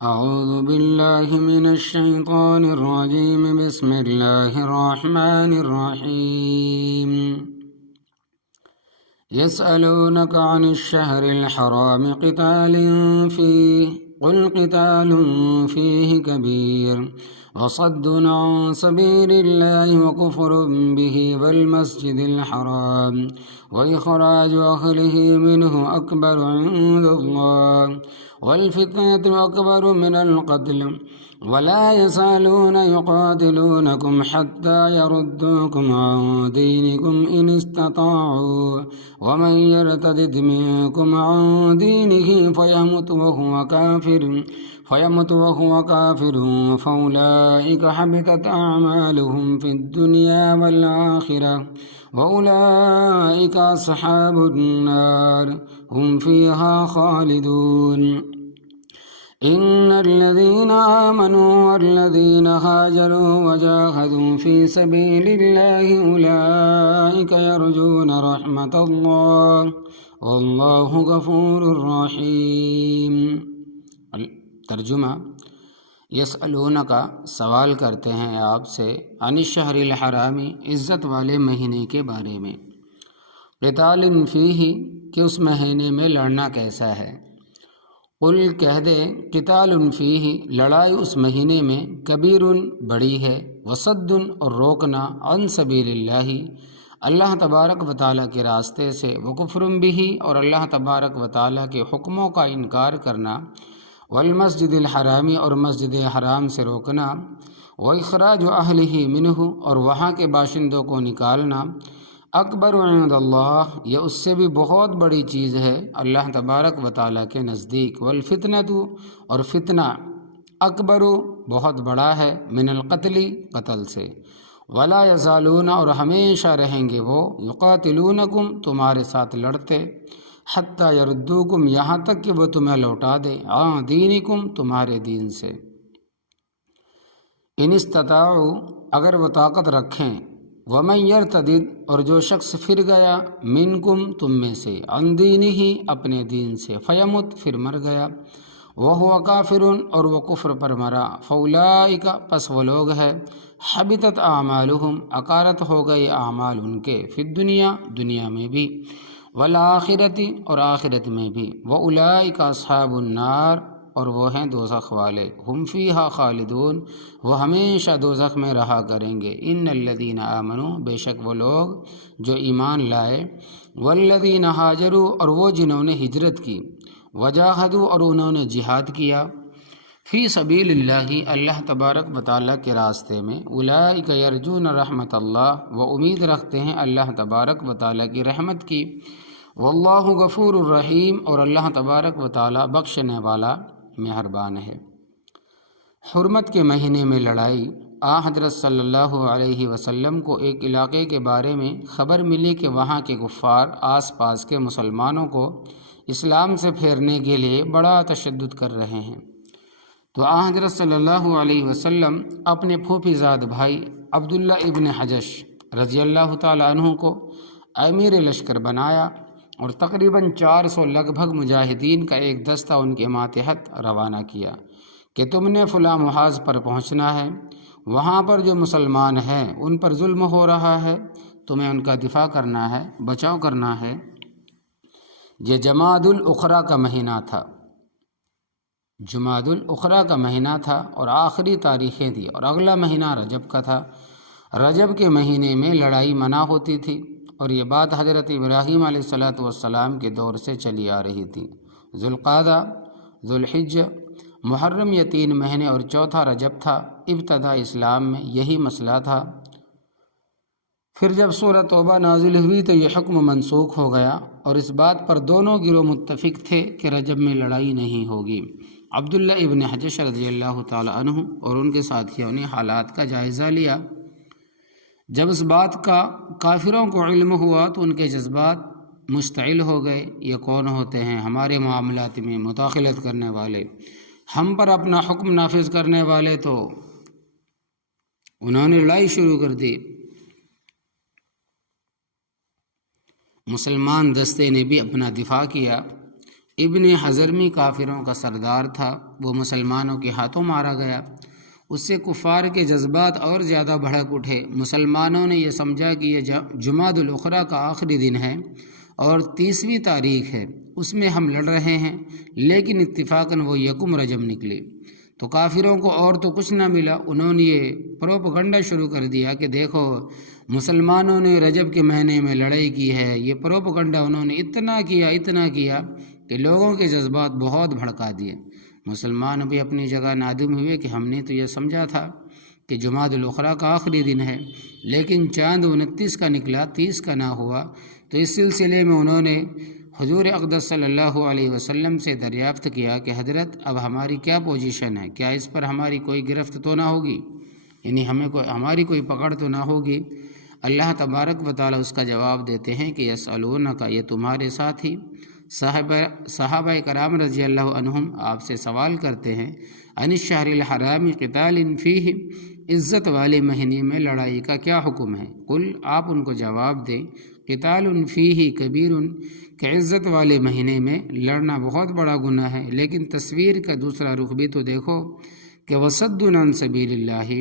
أعوذ بالله من الشيطان الرجيم. بسم الله الرحمن الرحيم. يسألونك عن الشهر الحرام قتال فيه قل قتال فيه كبير وصد عن سبيل الله وكفر به والمسجد الحرام وإخراج أهله منه أكبر عند الله والفتنة أكبر من القتل ولا يزالون يقاتلونكم حتى يردوكم عن دينكم إن استطاعوا ومن يرتد منكم عن دينه فيمت وهو كافر فأولئك حبطت أعمالهم في الدنيا والآخرة وأولئك أصحاب النار هم فيها خالدون. إن الذين آمنوا والذين هاجروا وجاهدوا في سبيل الله أولئك يرجون رحمة الله والله غفور رحيم. ترجمہ: یسألونکا سوال کرتے ہیں آپ سے عن الشہر الحرامی عزت والے مہینے کے بارے میں، قتال فیہ کہ اس مہینے میں لڑنا کیسا ہے، قل کہہ دے قتال فیہ لڑائی اس مہینے میں کبیر بڑی ہے، وصد اور روکنا عن سبیل اللہ تبارک و تعالیٰ کے راستے سے، وکفر بہ اور اللہ تبارک و تعالیٰ کے حکموں کا انکار کرنا، والمسجد الحرامی اور مسجد حرام سے روکنا، واخراج اہلہ منہ اور وہاں کے باشندوں کو نکالنا، اکبر عند اللہ یہ اس سے بھی بہت بڑی چیز ہے اللہ تبارک و تعالیٰ کے نزدیک، والفتنۃ اور فتنہ اکبر بہت بڑا ہے من القتل قتل سے، ولا یزالون اور ہمیشہ رہیں گے وہ یقاتلونکم تمہارے ساتھ لڑتے، حتی یردوکم یہاں تک کہ وہ تمہیں لوٹا دے، عن دینکم تمہارے دین سے، ان استطاعوا اگر وہ طاقت رکھیں، ومن یرتدد اور جو شخص پھر گیا، منکم تم میں سے، عن دینہ اپنے دین سے، فیمت پھر مر گیا، وہو کافر اور وہ کفر پر مرا، فاولئک پس وہ لوگ ہے، حبطت اعمالہم اکارت ہو گئی اعمال ان کے، فی الدنیا دنیا میں بھی، والآخرت اور آخرت میں بھی، واولئک اصحاب النار اور وہ ہیں دوزخ والے، ہم فیہا خالدون وہ ہمیشہ دوزخ میں رہا کریں گے، ان الذین آمنوا بے شک وہ لوگ جو ایمان لائے، والذین ہاجروا اور وہ جنہوں نے ہجرت کی، وجاہدوا اور انہوں نے جہاد کیا، فی سبیل اللہ تبارک و تعالیٰ کے راستے میں، اولئک یرجون رحمت اللہ وہ امید رکھتے ہیں اللہ تبارک و تعالیٰ کی رحمت کی، واللہ غفور الرحیم اور اللہ تبارک و تعالیٰ بخشنے والا مہربان ہے۔ حرمت کے مہینے میں لڑائی۔ حضرت صلی اللہ علیہ وسلم کو ایک علاقے کے بارے میں خبر ملی کہ وہاں کے کفار آس پاس کے مسلمانوں کو اسلام سے پھیرنے کے لیے بڑا تشدد کر رہے ہیں، تو حضرت صلی اللہ علیہ وسلم اپنے پھوپھی زاد بھائی عبداللہ ابن حجش رضی اللہ تعالیٰ عنہ کو امیر لشکر بنایا اور تقریباً 400 لگ بھگ مجاہدین کا ایک دستہ ان کے ماتحت روانہ کیا کہ تم نے فلاں محاذ پر پہنچنا ہے، وہاں پر جو مسلمان ہیں ان پر ظلم ہو رہا ہے، تمہیں ان کا دفاع کرنا ہے، بچاؤ کرنا ہے۔ یہ جمادی الاخری کا مہینہ تھا، جمادی الاخری کا مہینہ تھا اور آخری تاریخیں تھی، اور اگلا مہینہ رجب کا تھا۔ رجب کے مہینے میں لڑائی منع ہوتی تھی، اور یہ بات حضرت ابراہیم علیہ السلام کے دور سے چلی آ رہی تھی۔ ذوالقعدہ، ذوالحجہ، محرم یہ 3 مہینے اور چوتھا رجب تھا۔ ابتدا اسلام میں یہی مسئلہ تھا، پھر جب سورہ توبہ نازل ہوئی تو یہ حکم منسوخ ہو گیا، اور اس بات پر دونوں گروہ متفق تھے کہ رجب میں لڑائی نہیں ہوگی۔ عبداللہ ابن حجش رضی اللہ تعالی عنہ اور ان کے ساتھیوں نے حالات کا جائزہ لیا۔ جب اس بات کا کافروں کو علم ہوا تو ان کے جذبات مشتعل ہو گئے، یہ کون ہوتے ہیں ہمارے معاملات میں مداخلت کرنے والے، ہم پر اپنا حکم نافذ کرنے والے، تو انہوں نے لڑائی شروع کر دی۔ مسلمان دستے نے بھی اپنا دفاع کیا۔ ابن حضرمی کافروں کا سردار تھا، وہ مسلمانوں کے ہاتھوں مارا گیا۔ اس سے کفار کے جذبات اور زیادہ بھڑک اٹھے۔ مسلمانوں نے یہ سمجھا کہ یہ جمادی الاخری کا آخری دن ہے اور 30ویں تاریخ ہے، اس میں ہم لڑ رہے ہیں، لیکن اتفاقاً وہ یکم رجب نکلی۔ تو کافروں کو اور تو کچھ نہ ملا، انہوں نے یہ پروپگنڈا شروع کر دیا کہ دیکھو مسلمانوں نے رجب کے مہینے میں لڑائی کی ہے۔ یہ پروپگنڈا انہوں نے اتنا کیا کہ لوگوں کے جذبات بہت بھڑکا دیے۔ مسلمان بھی اپنی جگہ نادم ہوئے کہ ہم نے تو یہ سمجھا تھا کہ جمادی الاخری کا آخری دن ہے، لیکن چاند 29 کا نکلا، 30 کا نہ ہوا۔ تو اس سلسلے میں انہوں نے حضور اقدس صلی اللہ علیہ وسلم سے دریافت کیا کہ حضرت اب ہماری کیا پوزیشن ہے، کیا اس پر ہماری کوئی گرفت تو نہ ہوگی، یعنی ہماری کوئی پکڑ تو نہ ہوگی۔ اللہ تبارک و تعالیٰ اس کا جواب دیتے ہیں کہ یسألونک، یہ تمہارے ساتھی صحابہ کرام رضی اللہ عنہم آپ سے سوال کرتے ہیں، عن الشہر الحرام قتال فیہ، عزت والے مہینے میں لڑائی کا کیا حکم ہے؟ قل، آپ ان کو جواب دیں، قتال فیہ کبیر، کہ عزت والے مہینے میں لڑنا بہت بڑا گناہ ہے، لیکن تصویر کا دوسرا رخ بھی تو دیکھو کہ وصد عن سبیل اللہ،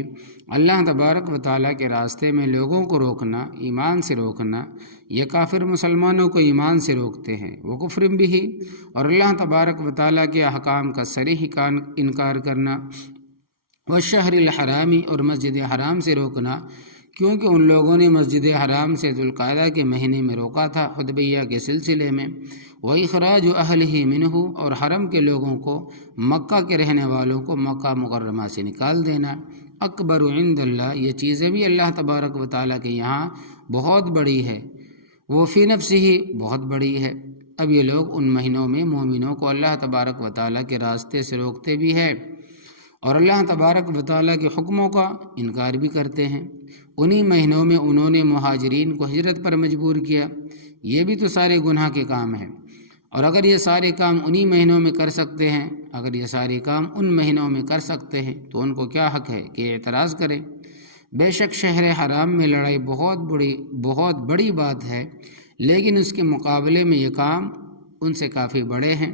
اللہ تبارک و تعالیٰ کے راستے میں لوگوں کو روکنا، ایمان سے روکنا۔ یہ کافر مسلمانوں کو ایمان سے روکتے ہیں، وکفر بہ، اور اللہ تبارک و تعالیٰ کے احکام کا صریح انکار کرنا، والشہر الحرامی، اور مسجد حرام سے روکنا، کیونکہ ان لوگوں نے مسجد حرام سے ذوالقعدہ کے مہینے میں روکا تھا حدیبیہ کے سلسلے میں، وَإِخْرَاجُ أَهْلِهِ مِنْهُ، اور حرم کے لوگوں کو، مکہ کے رہنے والوں کو مکہ مکرمہ سے نکال دینا۔ اکبر عند اللہ، یہ چیزیں بھی اللہ تبارک و تعالیٰ کے یہاں بہت بڑی ہے، وہ فی نفسہ، بہت بڑی ہے۔ اب یہ لوگ ان مہینوں میں مومنوں کو اللہ تبارک و تعالیٰ کے راستے سے روکتے بھی ہیں اور اللہ تبارک و تعالیٰ کے حکموں کا انکار بھی کرتے ہیں۔ انہی مہینوں میں انہوں نے مہاجرین کو ہجرت پر مجبور کیا، یہ بھی تو سارے گناہ کے کام ہیں۔ اور اگر یہ سارے کام انہی مہینوں میں کر سکتے ہیں، اگر یہ سارے کام ان مہینوں میں کر سکتے ہیں تو ان کو کیا حق ہے کہ اعتراض کریں؟ بے شک شہر حرام میں لڑائی بہت بڑی بات ہے، لیکن اس کے مقابلے میں یہ کام ان سے کافی بڑے ہیں،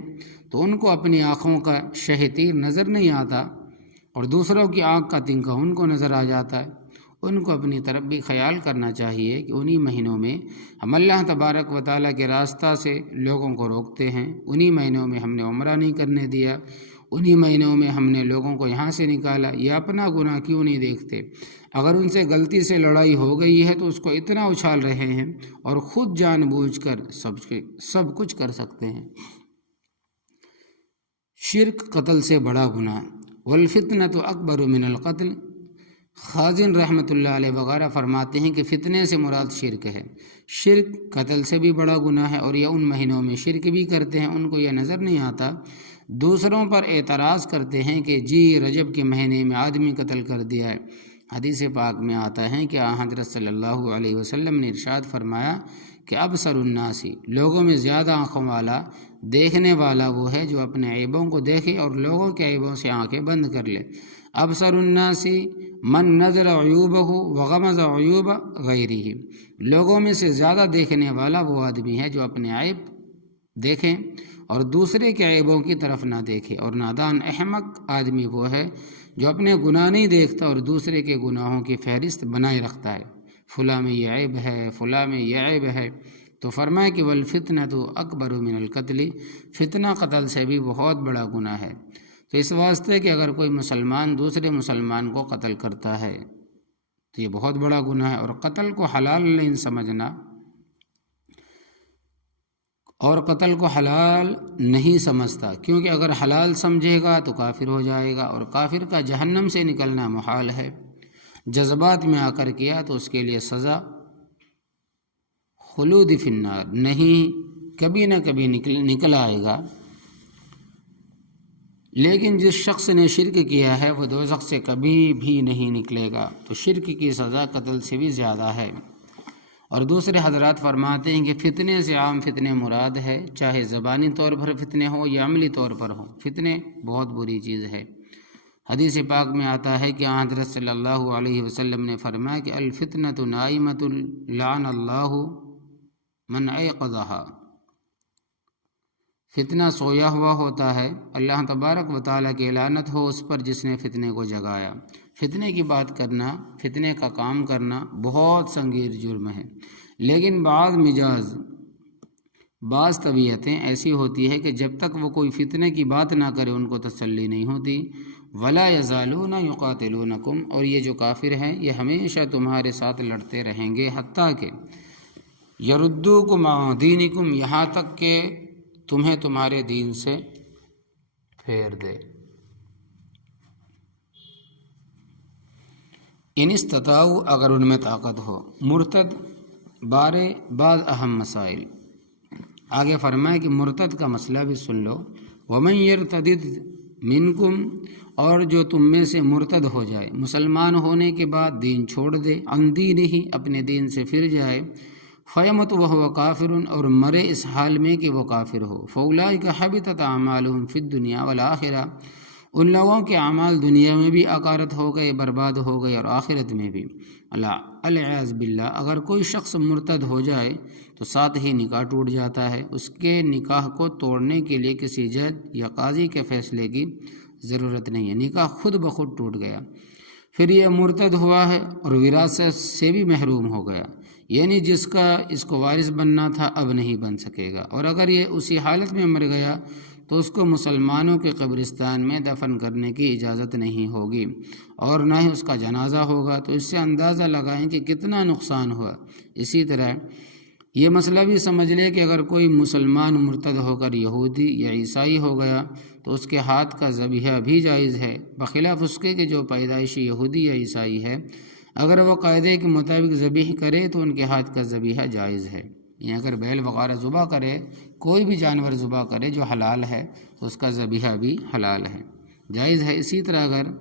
تو ان کو اپنی آنکھوں کا شہ تیر نظر نہیں آتا اور دوسروں کی آنکھ کا تنکا ان کو نظر آ جاتا ہے۔ ان کو اپنی طرف بھی خیال کرنا چاہیے کہ انہی مہینوں میں ہم اللہ تبارک و تعالیٰ کے راستہ سے لوگوں کو روکتے ہیں، انہی مہینوں میں ہم نے عمرہ نہیں کرنے دیا، انہی مہینوں میں ہم نے لوگوں کو یہاں سے نکالا، یہ اپنا گناہ کیوں نہیں دیکھتے؟ اگر ان سے غلطی سے لڑائی ہو گئی ہے تو اس کو اتنا اچھال رہے ہیں اور خود جان بوجھ کر سب کچھ کر سکتے ہیں۔ شرک قتل سے بڑا گناہ، والفتنۃ اکبر من القتل، خازن رحمۃ اللہ علیہ وغیرہ فرماتے ہیں کہ فتنے سے مراد شرک ہے، شرک قتل سے بھی بڑا گناہ ہے، اور یہ ان مہینوں میں شرک بھی کرتے ہیں، ان کو یہ نظر نہیں آتا، دوسروں پر اعتراض کرتے ہیں کہ جی رجب کے مہینے میں آدمی قتل کر دیا ہے۔ حدیث پاک میں آتا ہے کہ حضرت صلی اللہ علیہ وسلم نے ارشاد فرمایا کہ ابصر الناس، لوگوں میں زیادہ آنکھوں والا، دیکھنے والا وہ ہے جو اپنے عیبوں کو دیکھے اور لوگوں کے عیبوں سے آنکھیں بند کر لے۔ ابصر الناس من نظر عیوبہ وغمز عیوب غیرہ، لوگوں میں سے زیادہ دیکھنے والا وہ آدمی ہے جو اپنے عیب دیکھیں اور دوسرے کے عیبوں کی طرف نہ دیکھے، اور نادان احمق آدمی وہ ہے جو اپنے گناہ نہیں دیکھتا اور دوسرے کے گناہوں کی فہرست بنائے رکھتا ہے، فلاں میں یہ عیب ہے، فلاں میں یہ عیب ہے۔ تو فرمائے کہ والفتنۃ اکبر من القتل، فتنہ قتل سے بھی بہت بڑا گناہ ہے۔ تو اس واسطے کہ اگر کوئی مسلمان دوسرے مسلمان کو قتل کرتا ہے تو یہ بہت بڑا گناہ ہے، اور قتل کو حلال نہیں سمجھنا اور قتل کو حلال نہیں سمجھتا، کیونکہ اگر حلال سمجھے گا تو کافر ہو جائے گا، اور کافر کا جہنم سے نکلنا محال ہے۔ جذبات میں آ کر کیا تو اس کے لیے سزا خلود فی النار، نہیں کبھی نہ کبھی نکل آئے گا۔ لیکن جس شخص نے شرک کیا ہے وہ دوزخ سے کبھی بھی نہیں نکلے گا، تو شرک کی سزا قتل سے بھی زیادہ ہے۔ اور دوسرے حضرات فرماتے ہیں کہ فتنے سے عام فتنے مراد ہے، چاہے زبانی طور پر فتنے ہوں یا عملی طور پر ہوں، فتنے بہت بری چیز ہے۔ حدیث پاک میں آتا ہے کہ حضرت صلی اللہ علیہ وسلم نے فرمایا کہ الفتنۃ نائمۃ لعن اللہ من ایقظھا، فتنہ سویا ہوا ہوتا ہے، اللہ تبارک و تعالیٰ کی لعنت ہو اس پر جس نے فتنے کو جگایا۔ فتنے کی بات کرنا، فتنے کا کام کرنا بہت سنگین جرم ہے، لیکن بعض طبیعتیں ایسی ہوتی ہے کہ جب تک وہ کوئی فتنے کی بات نہ کرے ان کو تسلی نہیں ہوتی۔ ولا یزالون یقاتلونکم، اور یہ جو کافر ہیں یہ ہمیشہ تمہارے ساتھ لڑتے رہیں گے، حتیٰ کہ یردوکم عن دینکم، یہاں تک کہ تمہیں تمہارے دین سے پھیر دے۔ ان استطاعوا، اگر ان میں طاقت ہو۔ مرتد بارے بعض اہم مسائل آگے فرمائے کہ مرتد کا مسئلہ بھی سن لو۔ ومن یرتدد منکم، اور جو تم میں سے مرتد ہو جائے، مسلمان ہونے کے بعد دین چھوڑ دے، عن دینہ، اپنے دین سے پھر جائے، فیمت وہو کافر، اور مرے اس حال میں کہ وہ کافر ہو، فاولئک حبطت اعمالہم فی الدنیا والآخرہ، ان لوگوں کے اعمال دنیا میں بھی اکارت ہو گئے، برباد ہو گئے، اور آخرت میں بھی۔ العیاذ باللہ، اگر کوئی شخص مرتد ہو جائے تو ساتھ ہی نکاح ٹوٹ جاتا ہے، اس کے نکاح کو توڑنے کے لیے کسی جج یا قاضی کے فیصلے کی ضرورت نہیں ہے، نکاح خود بخود ٹوٹ گیا۔ پھر یہ مرتد ہوا ہے اور وراثت سے بھی محروم ہو گیا، یعنی جس کا اس کو وارث بننا تھا اب نہیں بن سکے گا، اور اگر یہ اسی حالت میں مر گیا تو اس کو مسلمانوں کے قبرستان میں دفن کرنے کی اجازت نہیں ہوگی، اور نہ ہی اس کا جنازہ ہوگا، تو اس سے اندازہ لگائیں کہ کتنا نقصان ہوا۔ اسی طرح یہ مسئلہ بھی سمجھ لے کہ اگر کوئی مسلمان مرتد ہو کر یہودی یا عیسائی ہو گیا تو اس کے ہاتھ کا ذبیحہ بھی جائز ہے، بخلاف اس کے کہ جو پیدائشی یہودی یا عیسائی ہے، اگر وہ قاعدے کے مطابق ذبح کرے تو ان کے ہاتھ کا ذبیحہ جائز ہے۔ یعنی اگر بیل وغیرہ ذبح کرے، کوئی بھی جانور ذبح کرے جو حلال ہے تو اس کا ذبیحہ بھی حلال ہے، جائز ہے۔ اسی طرح اگر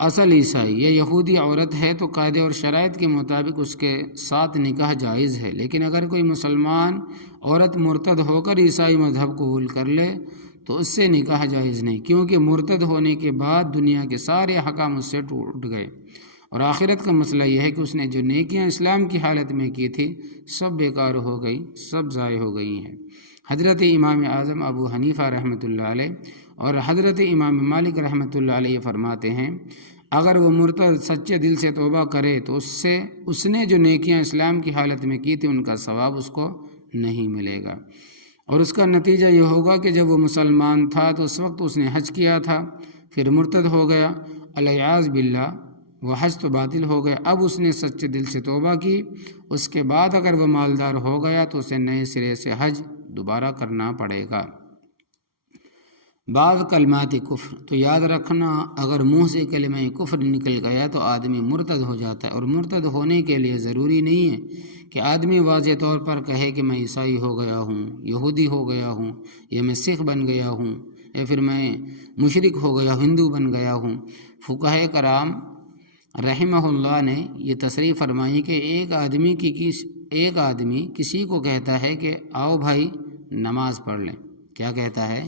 اصل عیسائی یا یہودی عورت ہے تو قاعدے اور شرائط کے مطابق اس کے ساتھ نکاح جائز ہے، لیکن اگر کوئی مسلمان عورت مرتد ہو کر عیسائی مذہب قبول کر لے تو اس سے نکاح جائز نہیں، کیونکہ مرتد ہونے کے بعد دنیا کے سارے احکام اس سے ٹوٹ گئے، اور آخرت کا مسئلہ یہ ہے کہ اس نے جو نیکیاں اسلام کی حالت میں کی تھی سب بیکار ہو گئی، سب ضائع ہو گئی ہیں۔ حضرت امام اعظم ابو حنیفہ رحمۃ اللہ علیہ اور حضرت امام مالک رحمۃ اللہ علیہ فرماتے ہیں اگر وہ مرتد سچے دل سے توبہ کرے تو اس نے جو نیکیاں اسلام کی حالت میں کی تھی ان کا ثواب اس کو نہیں ملے گا، اور اس کا نتیجہ یہ ہوگا کہ جب وہ مسلمان تھا تو اس وقت اس نے حج کیا تھا، پھر مرتد ہو گیا، العیاذ باللہ، وہ حج تو باطل ہو گیا۔ اب اس نے سچے دل سے توبہ کی، اس کے بعد اگر وہ مالدار ہو گیا تو اسے نئے سرے سے حج دوبارہ کرنا پڑے گا۔ بعض کلمات کفر، تو یاد رکھنا اگر منہ سے کلمہ کفر نکل گیا تو آدمی مرتد ہو جاتا ہے، اور مرتد ہونے کے لیے ضروری نہیں ہے کہ آدمی واضح طور پر کہے کہ میں عیسائی ہو گیا ہوں، یہودی ہو گیا ہوں، یا میں سکھ بن گیا ہوں، یا پھر میں مشرک ہو گیا، ہندو بن گیا ہوں۔ فقہائے کرام رحمہ اللہ نے یہ تصریح فرمائی کہ ایک آدمی کسی کو کہتا ہے کہ آؤ بھائی نماز پڑھ لیں، کیا کہتا ہے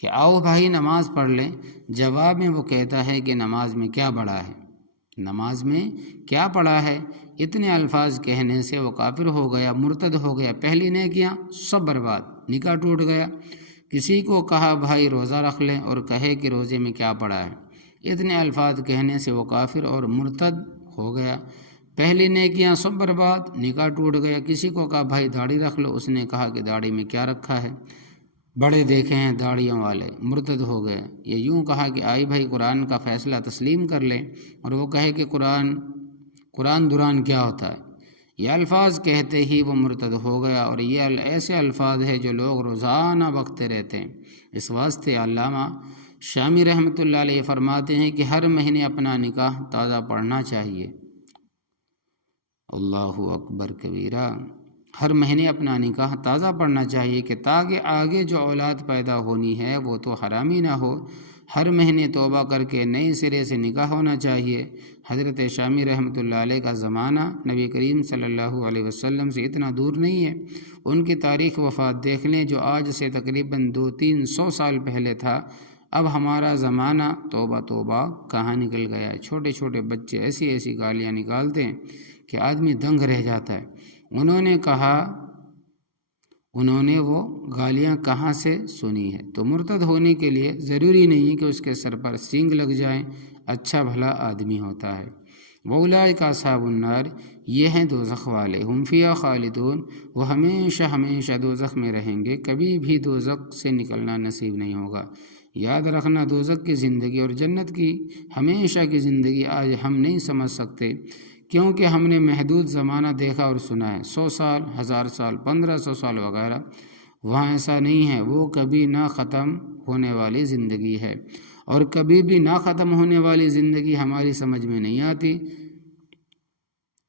کہ آؤ بھائی نماز پڑھ لیں، جواب میں وہ کہتا ہے کہ نماز میں کیا پڑھا ہے، نماز میں کیا پڑھا ہے، اتنے الفاظ کہنے سے وہ کافر ہو گیا، مرتد ہو گیا، پہلی نیکیاں سب برباد، نکاح ٹوٹ گیا۔ کسی کو کہا بھائی روزہ رکھ لیں اور کہے کہ روزے میں کیا پڑھا ہے، اتنے الفاظ کہنے سے وہ کافر اور مرتد ہو گیا، پہلی نیکیاں سب برباد، نکاح ٹوٹ گیا۔ کسی کو کہا بھائی داڑھی رکھ لو، اس نے کہا کہ داڑھی میں کیا رکھا ہے، بڑے دیکھے ہیں داڑھیوں والے، مرتد ہو گئے۔ یہ یوں کہا کہ آئی بھائی قرآن کا فیصلہ تسلیم کر لیں، اور وہ کہے کہ قرآن دوران کیا ہوتا ہے، یہ الفاظ کہتے ہی وہ مرتد ہو گیا، اور یہ ایسے الفاظ ہیں جو لوگ روزانہ بکتے رہتے ہیں۔ اس واسطے علامہ شامی رحمۃ اللہ علیہ فرماتے ہیں کہ ہر مہینے اپنا نکاح تازہ پڑھنا چاہیے، اللہ اکبر کبیرہ، ہر مہینے اپنا نکاح تازہ پڑھنا چاہیے کہ تاکہ آگے جو اولاد پیدا ہونی ہے وہ تو حرامی نہ ہو۔ ہر مہینے توبہ کر کے نئے سرے سے نکاح ہونا چاہیے۔ حضرت شامی رحمۃ اللہ علیہ کا زمانہ نبی کریم صلی اللہ علیہ وسلم سے اتنا دور نہیں ہے، ان کی تاریخ وفات دیکھ لیں جو آج سے تقریباً 200-300 سال پہلے تھا۔ اب ہمارا زمانہ توبہ توبہ کہاں نکل گیا ہے، چھوٹے چھوٹے بچے ایسی ایسی گالیاں نکالتے ہیں کہ آدمی دنگ رہ جاتا ہے۔ انہوں انہوں نے وہ گالیاں کہاں سے سنی ہے؟ تو مرتد ہونے کے لیے ضروری نہیں کہ اس کے سر پر سینگ لگ جائیں، اچھا بھلا آدمی ہوتا ہے۔ وَأُولَٰئِكَ أَصْحَابُ النَّارِ، یہ ہیں دوزخ والے، ہم فیہا خالدون، وہ ہمیشہ ہمیشہ دوزخ میں رہیں گے، کبھی بھی دوزخ سے نکلنا نصیب نہیں ہوگا۔ یاد رکھنا، دوزخ کی زندگی اور جنت کی ہمیشہ کی زندگی آج ہم نہیں سمجھ سکتے، کیونکہ ہم نے محدود زمانہ دیکھا اور سنا ہے، 100 سال، 1000 سال، 1500 سال وغیرہ۔ وہاں ایسا نہیں ہے، وہ کبھی نہ ختم ہونے والی زندگی ہے، اور کبھی بھی نہ ختم ہونے والی زندگی ہماری سمجھ میں نہیں آتی،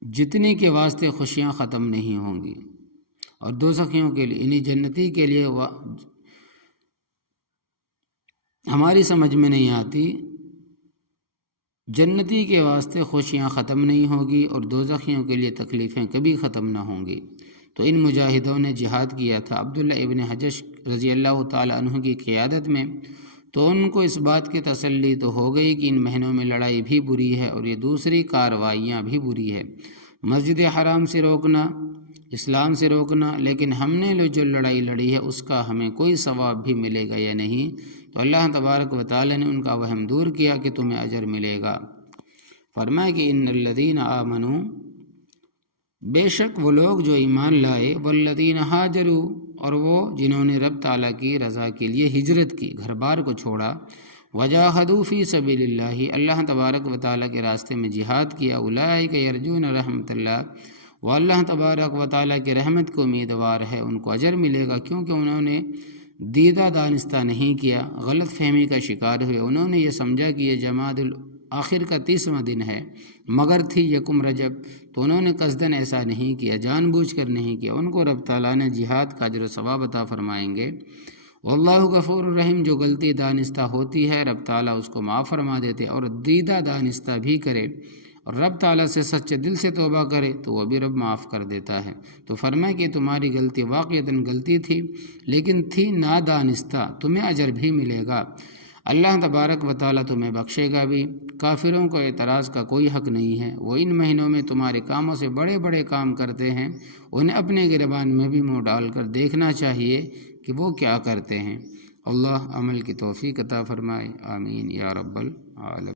جتنی کے واسطے خوشیاں ختم نہیں ہوں گی۔ اور دوزخیوں کے لیے، یعنی جنتی کے لیے ہماری سمجھ میں نہیں آتی، جنتی کے واسطے خوشیاں ختم نہیں ہوگی اور دوزخیوں کے لیے تکلیفیں کبھی ختم نہ ہوں گی۔ تو ان مجاہدوں نے جہاد کیا تھا عبداللہ ابن حجش رضی اللہ تعالی عنہ کی قیادت میں، تو ان کو اس بات کی تسلی تو ہو گئی کہ ان مہینوں میں لڑائی بھی بری ہے اور یہ دوسری کارروائیاں بھی بری ہے، مسجد حرام سے روکنا، اسلام سے روکنا، لیکن ہم نے جو لڑائی لڑی ہے اس کا ہمیں کوئی ثواب بھی ملے گا یا نہیں؟ تو اللہ تبارک و تعالی نے ان کا وہم دور کیا کہ تمہیں اجر ملے گا۔ فرمایا کہ ان الذین آمنوا، بے شک وہ لوگ جو ایمان لائے، والذین ہاجروا، اور وہ جنہوں نے رب تعالیٰ کی رضا کے لیے ہجرت کی، گھر بار کو چھوڑا، وجاہدوا فی سبیل اللہ، اللہ تبارک و تعالیٰ کے راستے میں جہاد کیا، اولئک یرجون رحمت اللہ، وہ اللہ تبارک و تعالیٰ کی رحمت کو امیدوار ہے، ان کو اجر ملے گا، کیونکہ انہوں نے دیدہ دانستہ نہیں کیا، غلط فہمی کا شکار ہوئے، انہوں نے یہ سمجھا کہ یہ جمادی الاخر کا 30واں دن ہے، مگر تھی یکم رجب، تو انہوں نے قصداً ایسا نہیں کیا، جان بوجھ کر نہیں کیا، ان کو رب تعالیٰ نے جہاد کا اجر و ثواب عطا فرمائیں گے۔ واللہ غفور الرحیم، جو غلطی دانستہ ہوتی ہے رب تعالیٰ اس کو معاف فرما دیتے، اور دیدہ دانستہ بھی کرے اور رب تعالیٰ سے سچے دل سے توبہ کرے تو وہ بھی رب معاف کر دیتا ہے۔ تو فرمائے کہ تمہاری غلطی واقعتاً غلطی تھی، لیکن تھی نادانستہ، تمہیں اجر بھی ملے گا، اللہ تبارک و تعالیٰ تمہیں بخشے گا بھی۔ کافروں کو اعتراض کا کوئی حق نہیں ہے، وہ ان مہینوں میں تمہارے کاموں سے بڑے بڑے کام کرتے ہیں، انہیں اپنے گریبان میں بھی منہ ڈال کر دیکھنا چاہیے کہ وہ کیا کرتے ہیں۔ اللہ عمل کی توفیق عطا فرمائے، آمین یا رب العالمین۔